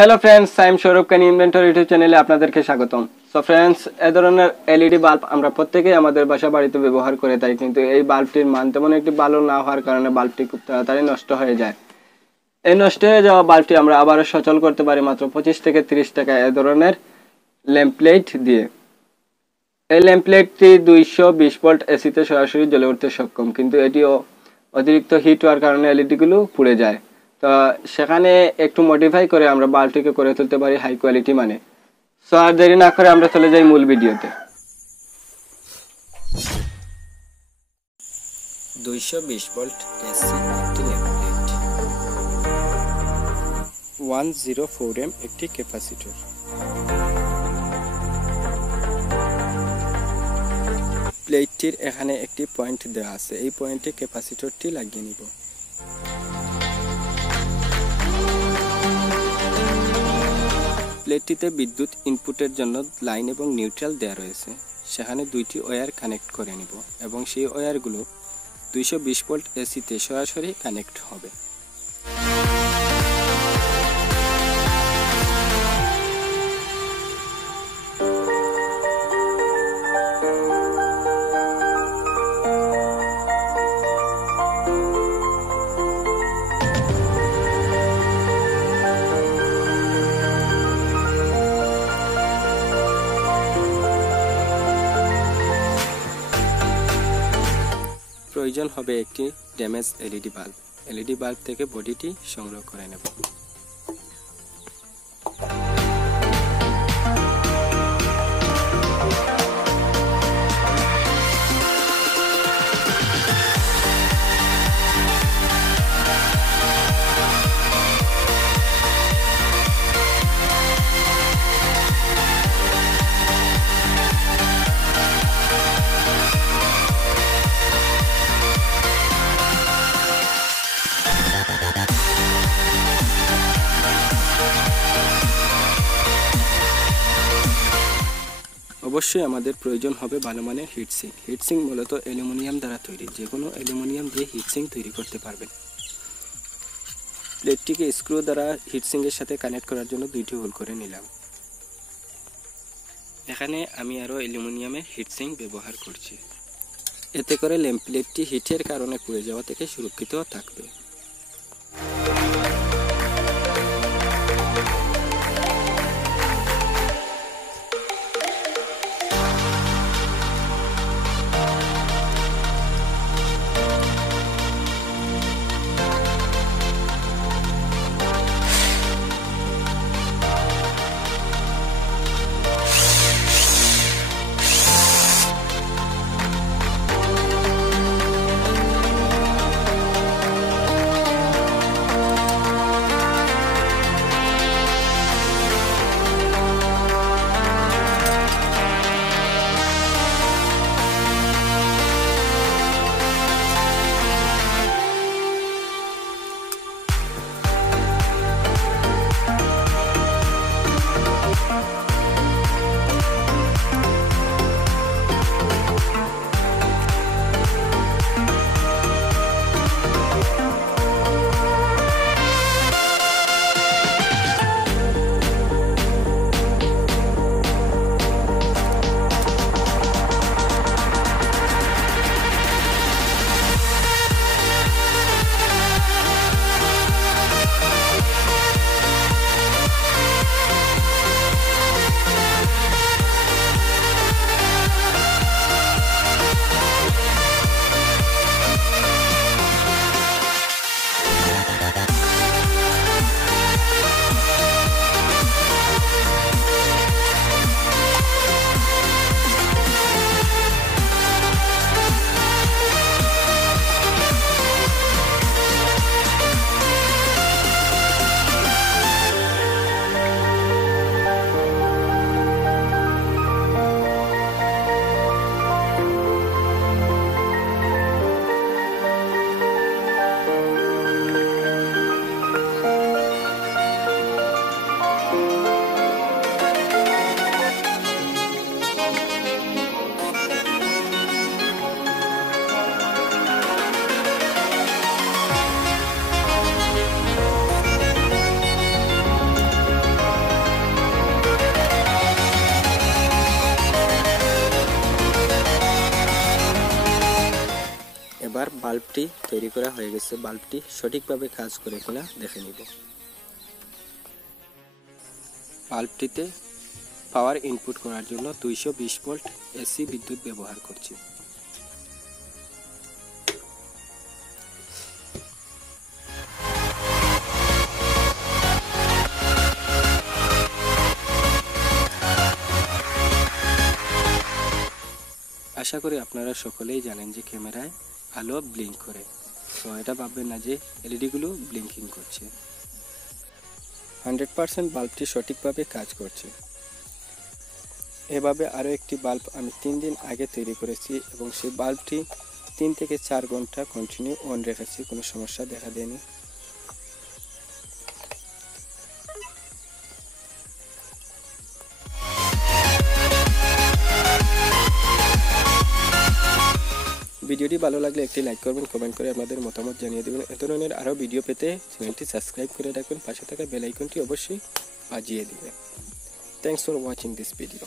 Hello friends, I am Sourav ক্যানি inventor YouTube চ্যানেলে আপনাদেরকে স্বাগতম। সো ফ্রেন্ডস, এই ধরনের এলইডি বাল্ব আমরা প্রত্যেকেই আমাদের বাসা বাড়িতে ব্যবহার করে থাকি, কিন্তু এই বাল্বটির মান তেমন একটি ভালো না হওয়ার কারণে বাল্বটি খুব তাড়াতাড়ি নষ্ট হয়ে যায়। এই নষ্ট হয়ে যাওয়া বাল্বটি আমরা আবারও সচল করতে পারি মাত্র 25 থেকে 30 টাকা এই ধরনের ল্যাম্প প্লেট দিয়ে। এই ল্যাম্প প্লেটটি 220 ভোল্ট এসিতে সরাসরি জ্বলে উঠতে সক্ষম, কিন্তু এটিও অতিরিক্ত হিট হওয়ার কারণে এলইডিগুলো পুড়ে যায়। তো সেখানে একটু মডিফাই করে আমরা বাল্বটিকে করে তুলতে পারি হাই কোয়ালিটি মানে। সো আর দেরি না করে আমরা চলে যাই মূল ভিডিওতে। 220 ভোল্ট এসি একটি ল্যাম্প প্লেট, 104 এম একটি ক্যাপাসিটর। প্লেটটির এখানে একটি পয়েন্ট দেওয়া আছে, এই পয়েন্টে ক্যাপাসিটরটি লাগিয়ে নিব। প্লেটটিতে বিদ্যুৎ ইনপুটের জন্য লাইন এবং নিউট্রাল দেওয়া রয়েছে, সেখানে দুইটি ওয়্যার কানেক্ট করে নিব এবং সেই ওয়্যারগুলো 220 ভোল্ট এসিতে সরাসরি কানেক্ট হবে। প্রয়োজন হবে একটি damage LED bulb. LED bulb থেকে বডিটি সংগ্রহ করে নেব। অবশ্যই আমাদের প্রয়োজন হবে ভালো মানের হিটসিঙ্ক। হিটসিঙ্ক মূলত অ্যালুমিনিয়াম দ্বারা তৈরি, যে কোনো অ্যালুমিনিয়াম দিয়ে হিটসিঙ্ক তৈরি করতে পারবেন। প্লেটটিকে স্ক্রু দ্বারা হিটসিঙ্কের সাথে কানেক্ট করার জন্য দুইটি হোল করে নিলাম। এখানে আমি আরও অ্যালুমিনিয়ামের হিটসিঙ্ক ব্যবহার করছি, এতে করে ল্যাম্প প্লেটটি হিটের কারণে পুড়ে যাওয়া থেকে সুরক্ষিত থাকবে। বাল্বটি তৈরি করা হয়ে গেছে। বাল্বটি সঠিকভাবে কাজ করে কিনা দেখে নিব। বাল্বটিতে পাওয়ার ইনপুট করার জন্য 220 ভোল্ট এসি বিদ্যুৎ ব্যবহার করছি। আশা করি আপনারা সকলেই জানেন যে ক্যামেরায় আলো ব্লিঙ্ক করে, তো এটা ভাববেন না যে এলইডিগুলো ব্লিঙ্কিং করছে। 100% বাল্বটি সঠিকভাবে কাজ করছে। এভাবে আরও একটি বাল্ব আমি 3 দিন আগে তৈরি করেছি এবং সেই বাল্বটি 3 থেকে 4 ঘন্টা কন্টিনিউ অন রেখেছি, কোনো সমস্যা দেখা দেয়নি। ভিডিওটি ভালো লাগলে একটি লাইক করবেন, কমেন্ট করে আপনাদের মতামত জানিয়ে দেবেন। এ ধরনের আরও ভিডিও পেতে চ্যানেলটি সাবস্ক্রাইব করে রাখবেন, পাশে থাকা বেল আইকনটি অবশ্যই বাজিয়ে দিবেন। Thanks for watching this video.